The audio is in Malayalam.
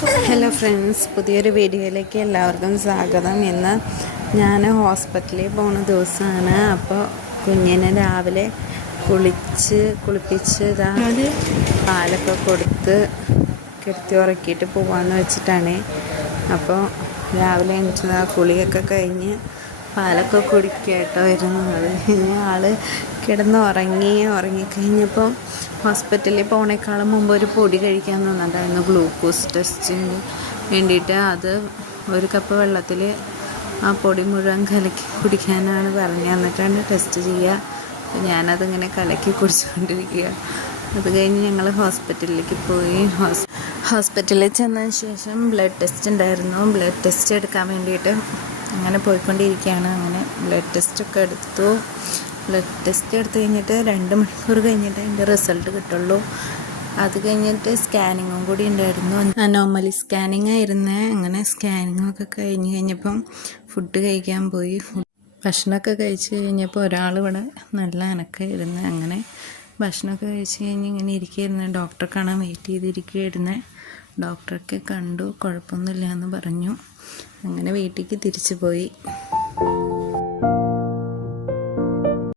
ഹലോ ഫ്രണ്ട്സ്, പുതിയൊരു വീഡിയോയിലേക്ക് എല്ലാവർക്കും സ്വാഗതം. ഇന്ന് ഞാൻ ഹോസ്പിറ്റലിൽ പോകുന്ന ദിവസമാണ്. അപ്പോൾ കുഞ്ഞിനെ രാവിലെ കുളിപ്പിച്ച് പാലൊക്കെ കൊടുത്ത് കിടത്തി ഉറക്കിയിട്ട് പോകാമെന്ന് വെച്ചിട്ടാണ്. അപ്പോൾ രാവിലെ എണീറ്റ് കുളിയൊക്കെ കഴിഞ്ഞ് പാലൊക്കെ കുടിക്കട്ടോ വരുന്നത്. കഴിഞ്ഞ് ആൾ ഉറങ്ങിക്കഴിഞ്ഞപ്പോൾ ഹോസ്പിറ്റലിൽ പോണേക്കാളും മുമ്പ് ഒരു പൊടി കഴിക്കാൻ തന്നിട്ടുണ്ടായിരുന്നു, ഗ്ലൂക്കോസ് ടെസ്റ്റിന് വേണ്ടിയിട്ട്. അത് ഒരു കപ്പ് വെള്ളത്തിൽ ആ പൊടി മുഴുവൻ കലക്കി കുടിക്കാനാണ് പറഞ്ഞു തന്നിട്ടാണ് ടെസ്റ്റ് ചെയ്യുക. ഞാനതിങ്ങനെ കലക്കി കുടിച്ചുകൊണ്ടിരിക്കുക. അത് കഴിഞ്ഞ് ഞങ്ങൾ ഹോസ്പിറ്റലിലേക്ക് പോയി. ഹോസ്പിറ്റലിൽ ചെന്നതിന് ശേഷം ബ്ലഡ് ടെസ്റ്റ് ഉണ്ടായിരുന്നു. ബ്ലഡ് ടെസ്റ്റ് എടുക്കാൻ വേണ്ടിയിട്ട് അങ്ങനെ പോയിക്കൊണ്ടിരിക്കുകയാണ്. അങ്ങനെ ബ്ലഡ് ടെസ്റ്റൊക്കെ എടുത്തു. ബ്ലഡ് ടെസ്റ്റ് എടുത്തു കഴിഞ്ഞിട്ട് 2 മണിക്കൂർ കഴിഞ്ഞിട്ട് അതിൻ്റെ റിസൾട്ട് കിട്ടുള്ളൂ. അത് കഴിഞ്ഞിട്ട് സ്കാനിങ്ങും കൂടി ഉണ്ടായിരുന്നു. അനോമലി സ്കാനിങ് ആയിരുന്നേ. അങ്ങനെ സ്കാനിങ്ങൊക്കെ കഴിഞ്ഞപ്പം ഫുഡ് കഴിക്കാൻ പോയി. ഭക്ഷണമൊക്കെ കഴിച്ച് കഴിഞ്ഞപ്പോൾ ഒരാൾ ഇവിടെ നല്ല അനക്കമായിരുന്നു. അങ്ങനെ ഭക്ഷണമൊക്കെ കഴിച്ച് കഴിഞ്ഞ് ഇങ്ങനെ ഇരിക്കുകയായിരുന്നു. ഡോക്ടറെ കാണാൻ വെയിറ്റ് ചെയ്തിരിക്കുകയായിരുന്നു. ഡോക്ടറൊക്കെ കണ്ടു, കുഴപ്പമൊന്നുമില്ല എന്ന് പറഞ്ഞു. അങ്ങനെ വീട്ടിലേക്ക് തിരിച്ചു പോയി.